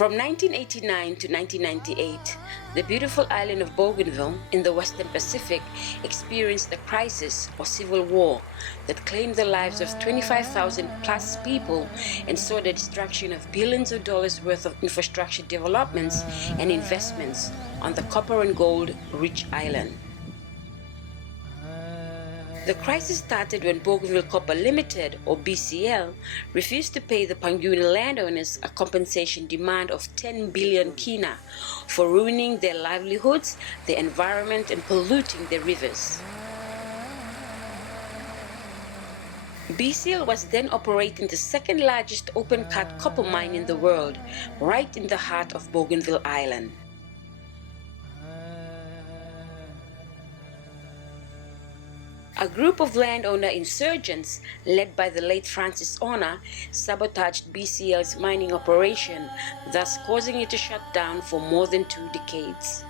From 1989 to 1998, the beautiful island of Bougainville in the Western Pacific experienced a crisis or civil war that claimed the lives of 25,000 plus people and saw the destruction of billions of dollars worth of infrastructure developments and investments on the copper and gold rich island. The crisis started when Bougainville Copper Limited, or BCL, refused to pay the Panguna landowners a compensation demand of 10 billion kina for ruining their livelihoods, the environment, and polluting their rivers. BCL was then operating the second largest open-cut copper mine in the world, right in the heart of Bougainville Island. A group of landowner insurgents, led by the late Francis Ona, sabotaged BCL's mining operation, thus causing it to shut down for more than 2 decades.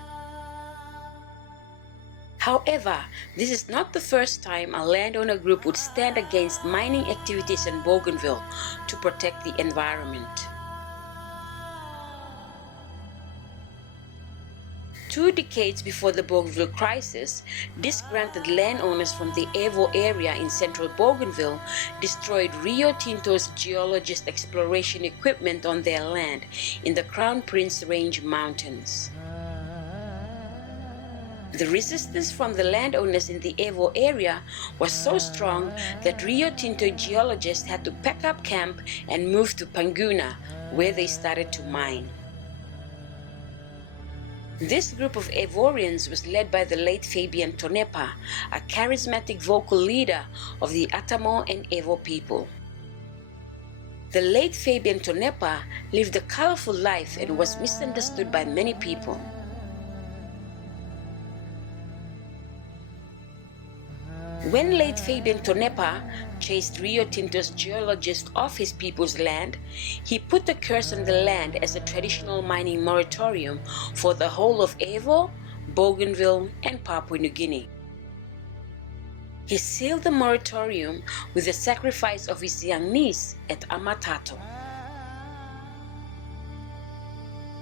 However, this is not the first time a landowner group would stand against mining activities in Bougainville to protect the environment. 2 decades before the Bougainville crisis, disgruntled landowners from the Evo area in central Bougainville destroyed Rio Tinto's geologist exploration equipment on their land in the Crown Prince Range Mountains. The resistance from the landowners in the Evo area was so strong that Rio Tinto geologists had to pack up camp and move to Panguna, where they started to mine. This group of Ivorians was led by the late Fabian Tonepa, a charismatic vocal leader of the Atamo and Evo people. The late Fabian Tonepa lived a colorful life and was misunderstood by many people. When late Fabian Tonepa chased Rio Tinto's geologist off his people's land, he put a curse on the land as a traditional mining moratorium for the whole of Evo, Bougainville, and Papua New Guinea. He sealed the moratorium with the sacrifice of his young niece at Amatato.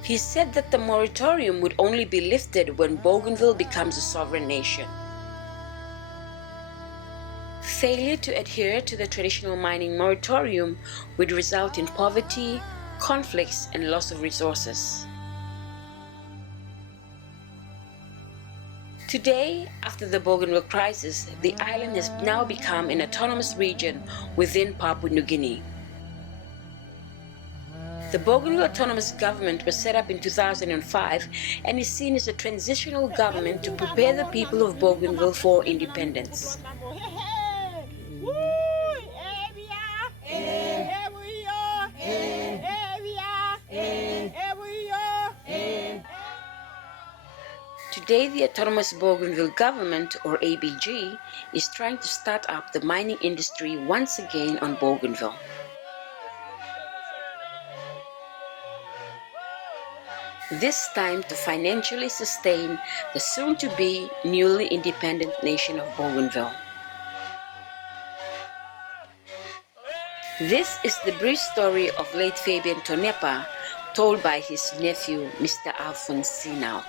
He said that the moratorium would only be lifted when Bougainville becomes a sovereign nation. Failure to adhere to the traditional mining moratorium would result in poverty, conflicts, and loss of resources. Today, after the Bougainville crisis, the island has now become an autonomous region within Papua New Guinea. The Bougainville Autonomous Government was set up in 2005 and is seen as a transitional government to prepare the people of Bougainville for independence. Today, the Autonomous Bougainville Government, or ABG, is trying to start up the mining industry once again on Bougainville. This time to financially sustain the soon-to-be newly independent nation of Bougainville. This is the brief story of late Fabian Tonepa, told by his nephew, Mr. Alphonse Sinao.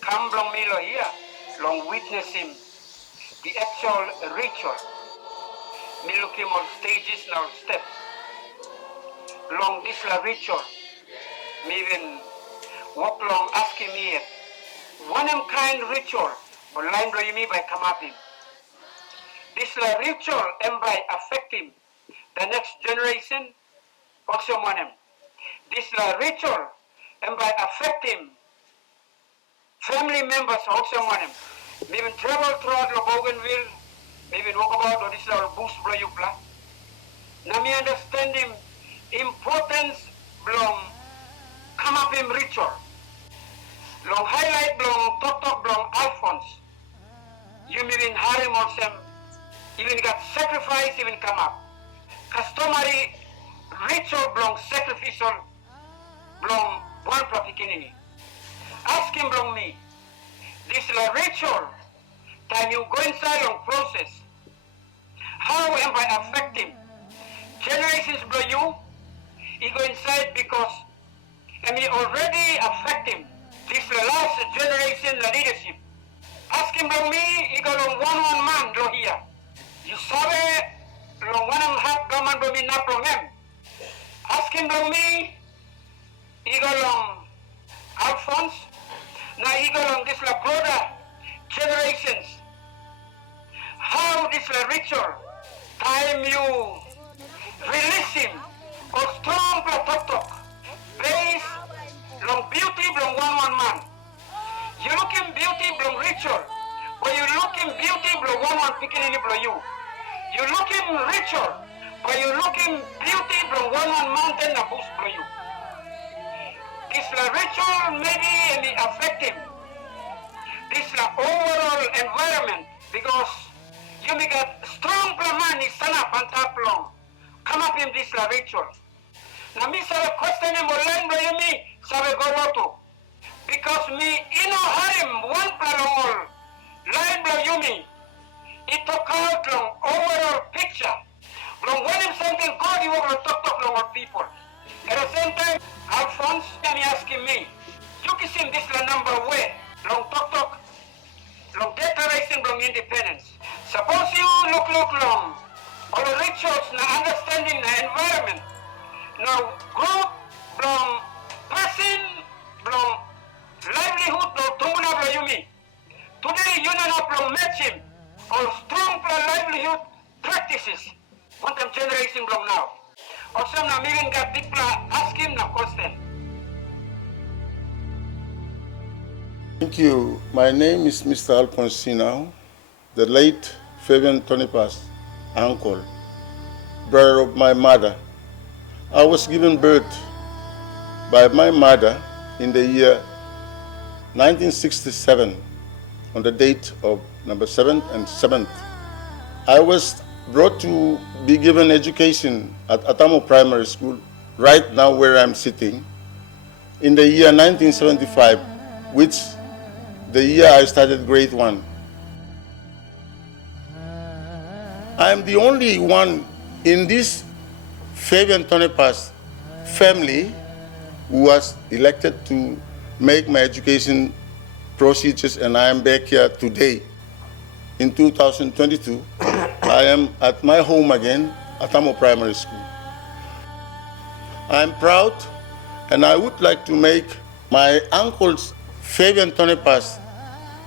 Come long Milo here, long witness him, the actual ritual. Me look him on stages and on steps. Long this la ritual, me even walk long asking me, one kind ritual, or line do you me by come up him. This ritual and by affecting the next generation also monem. This ritual and by affecting family members also monem. Maybe travel throughout the Bougainville, maybe walk about or this boost blow you black. Now me understand him importance belong come up in ritual. Long highlight belong top belong Alphonse. You mean Harry Mosem, even got sacrifice even come up. Customary ritual belong sacrificial belong one profikinini. Ask him belong me. This is a ritual time you go inside on process. How am I affecting? Generations below you, he go inside because and he already affecting this last generation leadership. Ask him below me, he go on one man below here. You sabe long one and a half government below me not from him. Ask him below me, he go on Alphonse. Now he go on this brother generations. How this ritual time you release him or strong talk based long beauty belong one man. You looking beauty belong ritual, but you looking beauty belong one picking below you. You looking ritual, but you looking beauty belong one mountain that boost below you. This ritual maybe affect him. This overall environment because you make a strong man is stand up on top long. Come up in this ritual. Now me say question him or learn by me sabe go to because me ino harim one all line blow you me. It took out long overall picture. Long when him something God you will talk long of people. At the same time, Alphonse and he asking me, you can see this number way long talk long declaration long independence. Suppose you look long all the rituals now understanding the environment. Now group long person long livelihood long tumuna blo yumi. Today you know long matching or strong livelihood practices. What them generation long now. Also now meaning that people ask him the question. Thank you. My name is Mr. Alphonse now, the late Fabian Tonipas uncle, brother of my mother. I was given birth by my mother in the year 1967 on the date of number 7th and 7th. I was brought to be given education at Atamo Primary School, right now where I'm sitting, in the year 1975, which the year I started grade 1. I am the only one in this Fabian Tonipas family who was elected to make my education procedures, and I am back here today. In 2022, I am at my home again, Atamo Primary School. I am proud, and I would like to make my uncle's Fabian Tonipas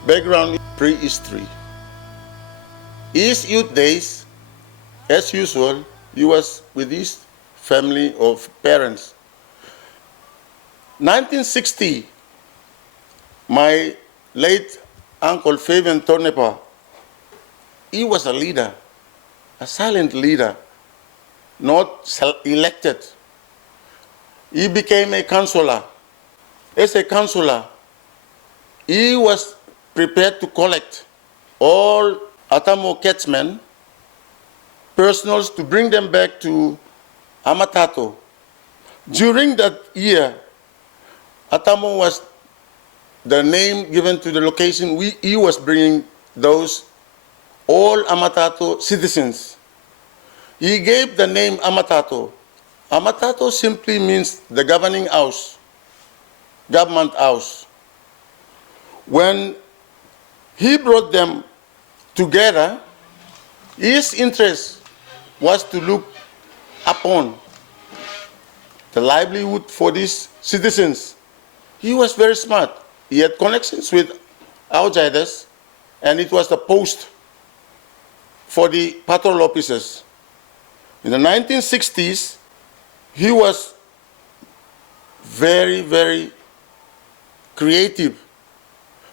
background prehistory. His youth days, as usual, he was with his family of parents. 1960, my late uncle Fabian Tonipas, he was a leader, a silent leader, not elected. He became a councillor. As a councillor, he was prepared to collect all Atamo catchmen, personals, to bring them back to Amatato. During that year, Atamo was the name given to the location. He was bringing those all Amatato citizens. He gave the name Amatato. Amatato simply means the governing house, government house. When he brought them together, his interest was to look upon the livelihood for these citizens. He was very smart. He had connections with outsiders, and it was the post for the patrol officers. In the 1960s, he was very, very creative.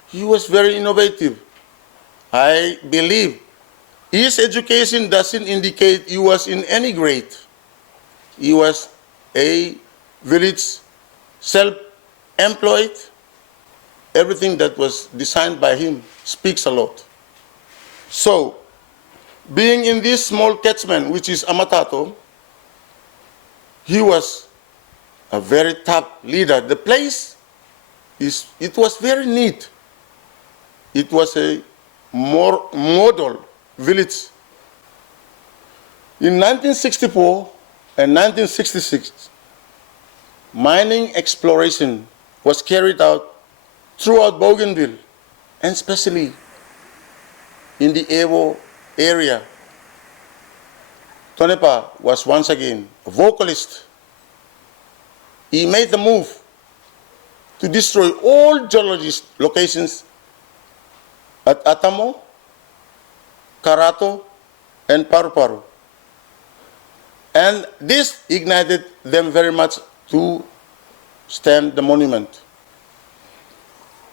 He was very innovative. I believe his education doesn't indicate he was in any grade. He was a village self-employed. Everything that was designed by him speaks a lot. So, being in this small catchment, which is Amatato, he was a very top leader. The place, it was very neat. It was a more model village. In 1964 and 1966, mining exploration was carried out throughout Bougainville, and especially in the Evo area. Tonepah was once again a vocalist. He made the move to destroy all geologist locations at Atamo, Karato, and Paru-Paru. And this ignited them very much to stand the monument.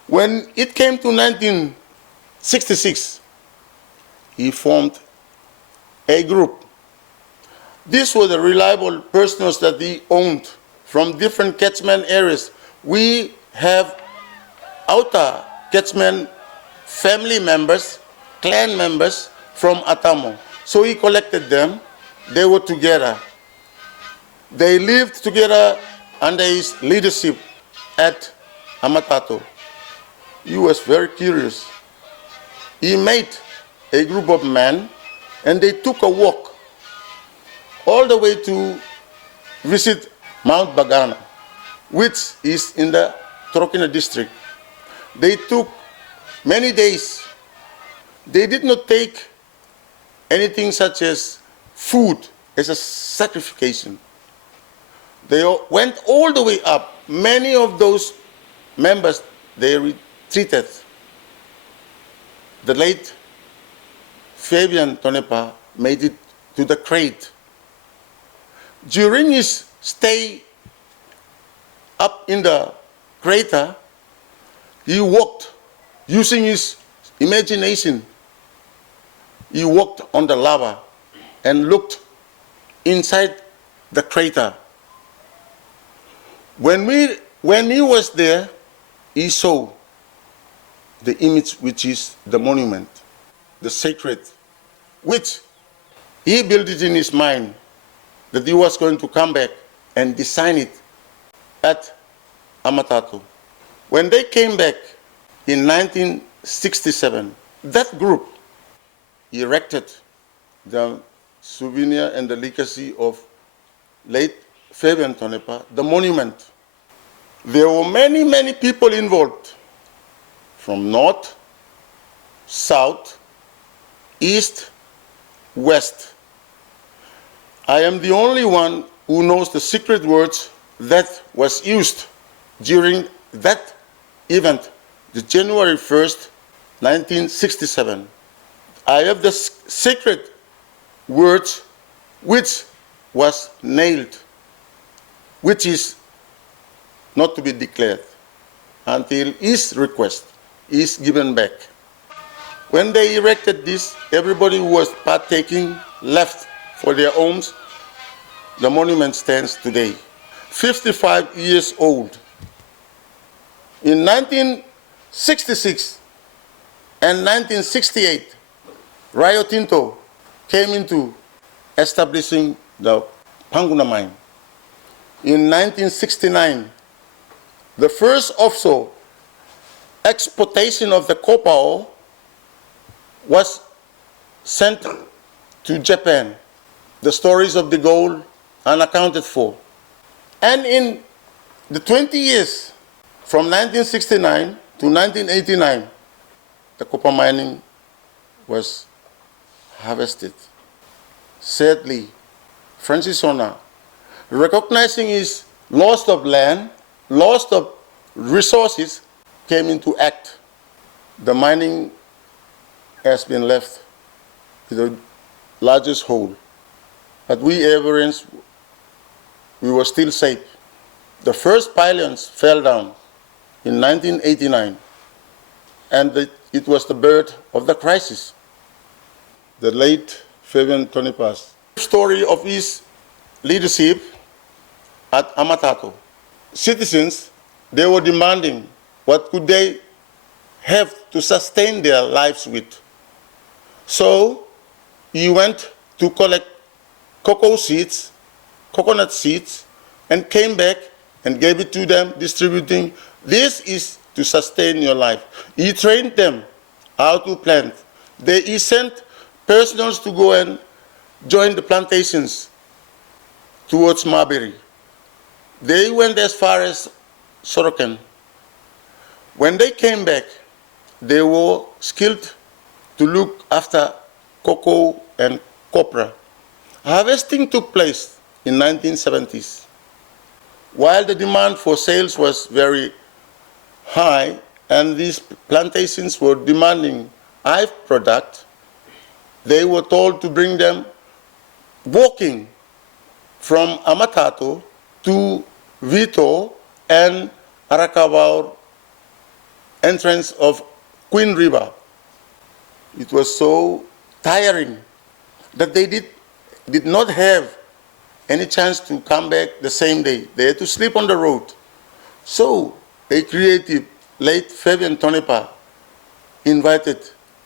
When it came to 1966, he formed a group. These were the reliable persons that he owned from different catchment areas. We have outer catchment family members, clan members from Atamo. So he collected them. They were together. They lived together under his leadership at Amatato. He was very curious. He made a group of men and they took a walk all the way to visit Mount Bagana, which is in the Trokina district. They took many days. They did not take anything such as food as a sacrification. They went all the way up. Many of those members, they retreated. The late Fabian Tonepah made it to the crate. During his stay up in the crater, he walked using his imagination. He walked on the lava and looked inside the crater. When he was there, he saw the image which is the monument, the sacred, which he built it in his mind that he was going to come back and design it at Amatato. When they came back in 1967, that group erected the souvenir and the legacy of late Fabian Tonepah, the monument. There were many, many people involved from north, south, east, west. I am the only one who knows the secret words that was used during that event, the January 1st, 1967. I have the secret words which was nailed, which is not to be declared until his request is given back. When they erected this, everybody who was partaking left for their homes. The monument stands today, 55 years old. In 1966 and 1968, Rio Tinto came into establishing the Panguna mine. In 1969, the first offshore exportation of the copper ore was sent to Japan. The stories of the gold unaccounted for. And in the 20 years from 1969 to 1989, the copper mining was harvested. Sadly, Francis Ona, recognizing his loss of land, loss of resources, came into act. The mining has been left with a largest hole. But we Everens, we were still safe. The first pylons fell down in 1989, and it was the birth of the crisis. The late Fabian Tonipas. Story of his leadership at Amatato. Citizens, they were demanding what could they have to sustain their lives with. So he went to collect cocoa seeds, coconut seeds, and came back and gave it to them, distributing. This is to sustain your life. He trained them how to plant. He sent personnel to go and join the plantations towards Marbury. They went as far as Sorokan. When they came back, they were skilled to look after cocoa and copra. Harvesting took place in 1970s. While the demand for sales was very high and these plantations were demanding high product, they were told to bring them walking from Amatato to Vito and Arakabaur entrance of Queen River. It was so tiring that they did not have any chance to come back the same day. They had to sleep on the road. So a creative, late Fabian Tonepa invited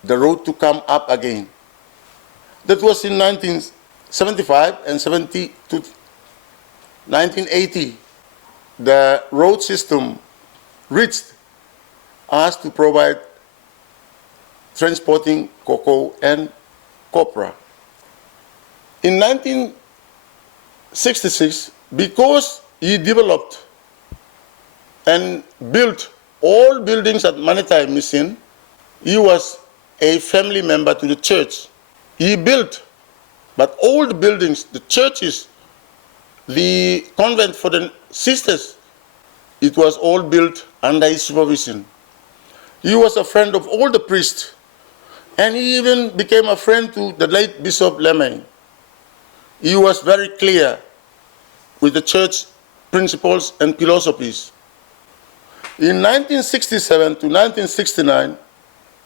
the road to come up again. That was in 1975 and 1980. The road system reached us to provide transporting cocoa and copra. In 1966, because he developed and built all buildings at Manitai Mission, he was a family member to the church. He built, but all the buildings, the churches, the convent for the sisters, it was all built under his supervision. He was a friend of all the priests, and he even became a friend to the late Bishop Lemay. He was very clear with the church principles and philosophies. In 1967 to 1969,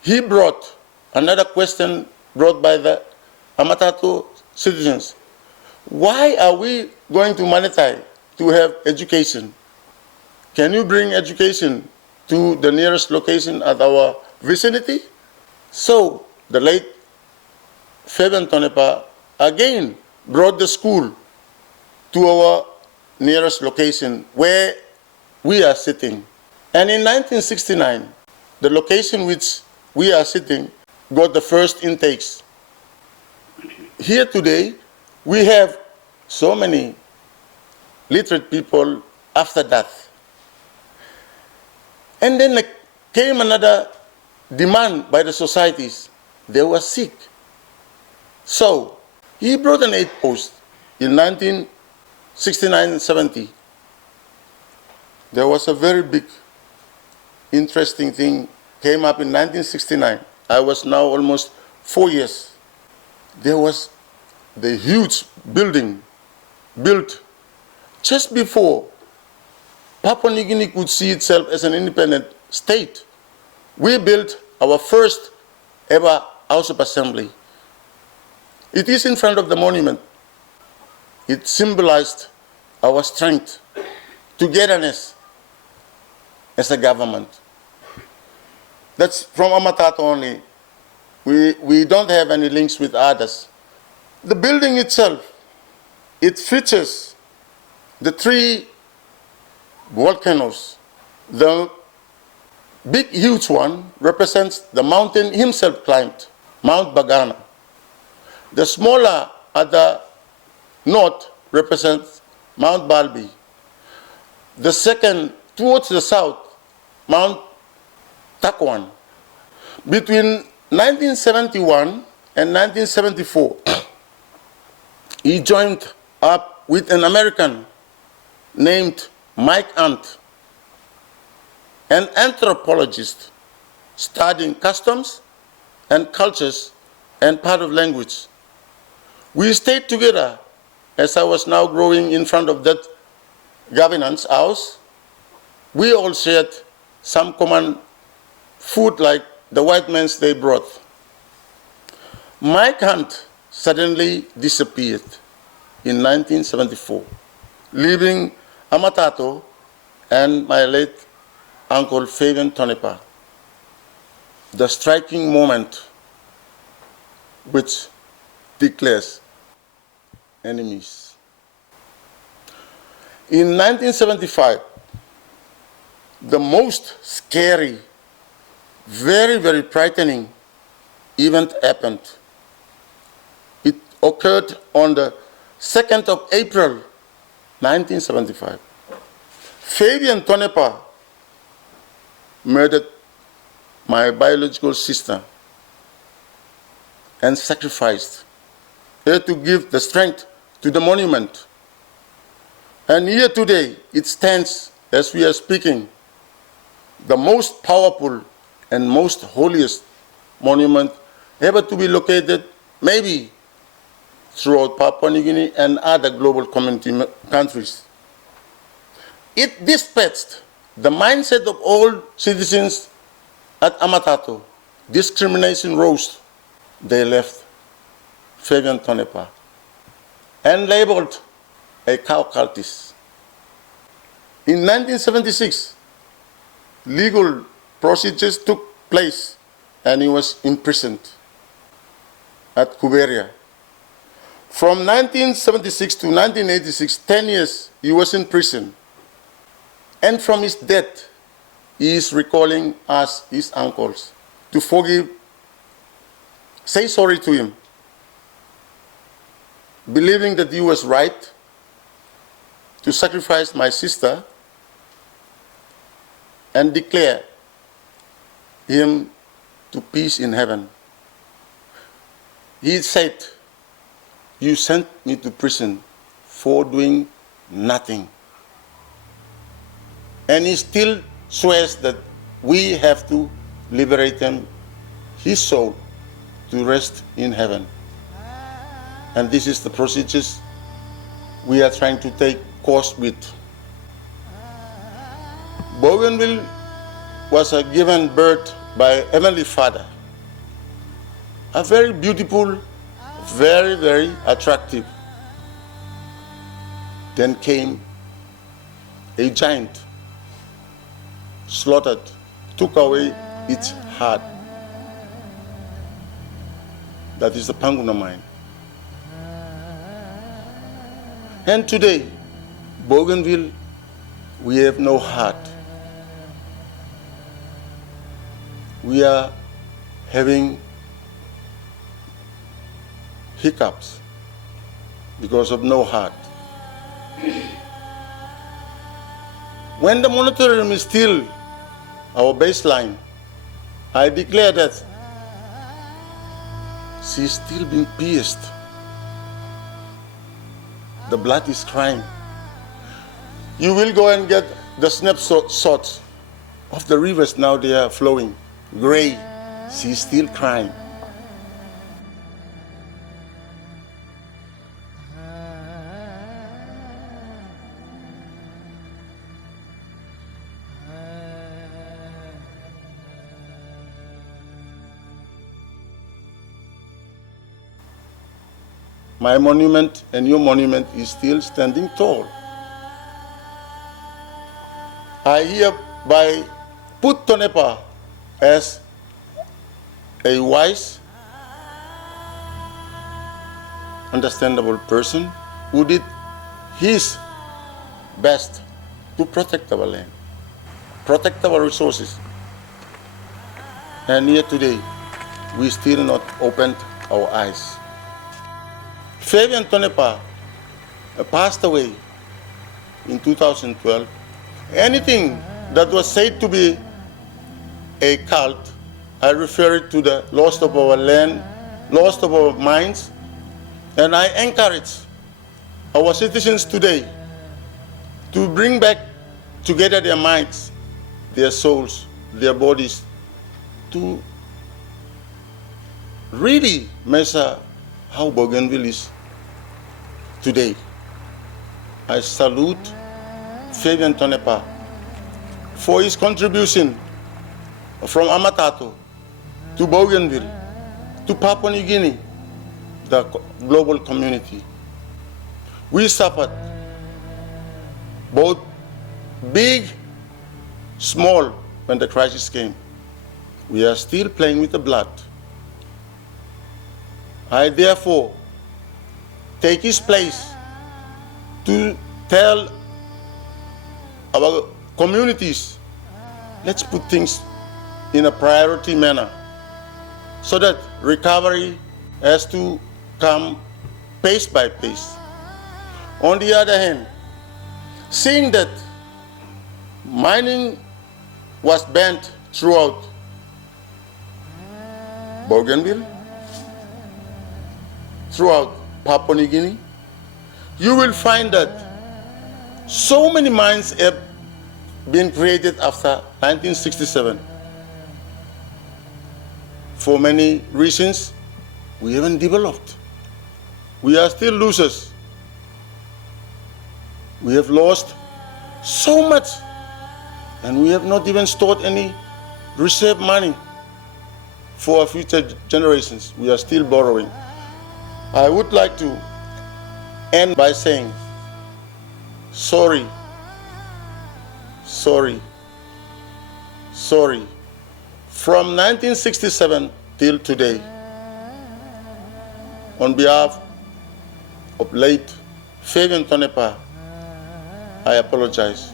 he brought another question brought by the Amatato citizens. Why are we going to Manitai to have education? Can you bring education to the nearest location at our vicinity? So the late Fabian Tonepa again brought the school to our nearest location where we are sitting. And in 1969, the location which we are sitting got the first intakes. Here today, we have so many literate people after that. And then came another demand by the societies. They were sick. So he brought an aid post in 1969 and 70. There was a very big, interesting thing came up in 1969. I was now almost 4 years. There was the huge building built just before Papua New Guinea could see itself as an independent state. We built our first ever House of Assembly. It is in front of the monument. It symbolized our strength, togetherness as a government. That's from Amatato only. We don't have any links with others. The building itself, it features the 3 volcanoes. The big, huge one represents the mountain himself climbed, Mount Bagana. The smaller at the north represents Mount Balbi. The second, towards the south, Mount Takwan. Between 1971 and 1974, he joined up with an American named Mike Ant, an anthropologist studying customs and cultures and part of language. We stayed together as I was now growing in front of that governance house. We all shared some common food like the white man's they brought. My aunt suddenly disappeared in 1974, leaving Amatato and my late uncle Fabian Tonepa. The striking moment which declares enemies. In 1975, the most scary, very, very frightening event happened. It occurred on the 2nd of April, 1975. Fabian Tonepa murdered my biological sister and sacrificed her to give the strength to the monument. And here today, it stands, as we are speaking, the most powerful and most holiest monument ever to be located, maybe throughout Papua New Guinea and other global community countries. It dispatched the mindset of all citizens at Amatato. Discrimination rose. They left Fabian Tonepa and labeled a cow cultist. In 1976, legal procedures took place and he was imprisoned at Kuberia. From 1976 to 1986, 10 years, he was in prison. And from his death, he is recalling us, his uncles, to forgive, say sorry to him, believing that he was right to sacrifice my sister and declare him to peace in heaven. He said, "You sent me to prison for doing nothing." And he still swears that we have to liberate him, his soul, to rest in heaven. And this is the procedures we are trying to take course with. Bougainville was given birth by Heavenly Father. A very beautiful, very, very attractive. Then came a giant, slaughtered, took away its heart. That is the Panguna mine. And today, Bougainville, we have no heart. We are having hiccups because of no heart. When the moratorium is still our baseline, I declare that she is still being pierced. The blood is crying. You will go and get the snapshots of the rivers now they are flowing. Gray, she is still crying. My monument and your monument is still standing tall. I hereby put Tonepa as a wise, understandable person who did his best to protect our land, protect our resources. And yet today, we still not opened our eyes. Fabian Tonepa passed away in 2012. Anything that was said to be a cult, I refer it to the loss of our land, loss of our minds, and I encourage our citizens today to bring back together their minds, their souls, their bodies, to really measure how Bougainville is today. I salute Fabian Tonnepa for his contribution from Amatato to Bougainville to Papua New Guinea, the global community. We suffered both big, small when the crisis came. We are still playing with the blood. I therefore take his place to tell our communities, let's put things in a priority manner so that recovery has to come pace by pace. On the other hand, seeing that mining was banned throughout Bougainville, throughout Papua New Guinea, you will find that so many mines have been created after 1967. For many reasons, we haven't developed. We are still losers. We have lost so much, and we have not even stored any reserve money for our future generations. We are still borrowing. I would like to end by saying, sorry, sorry, sorry. From 1967 till today, on behalf of late Fabian Tonnepa, I apologize.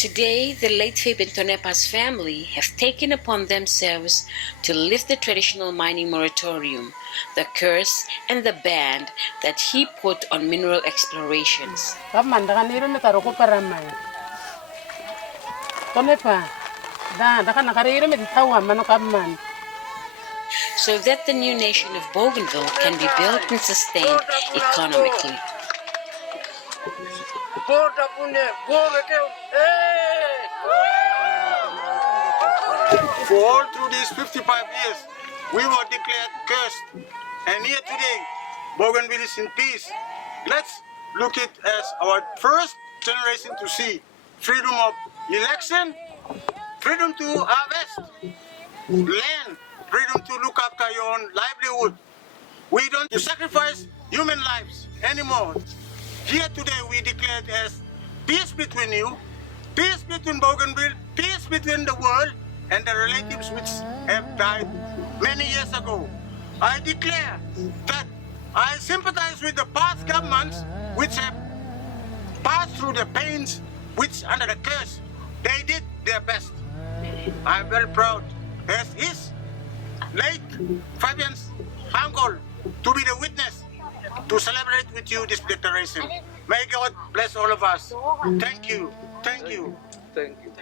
Today, the late Fabian Tonnepa's family have taken upon themselves to lift the traditional mining moratorium, the curse and the ban that he put on mineral explorations. So that the new nation of Bougainville can be built and sustained economically. For all through these 55 years, we were declared cursed. And here today, Bougainville is in peace. Let's look at it as our first generation to see freedom of election, freedom to harvest land, freedom to look after your own livelihood. We don't sacrifice human lives anymore. Here today we declared as peace between you, peace between Bougainville, peace between the world and the relatives which have died many years ago. I declare that I sympathize with the past governments which have passed through the pains which under the curse they did their best. I'm very proud as his late Fabian's uncle to be the witness to celebrate with you this declaration. May God bless all of us. Thank you. Thank you. Thank you.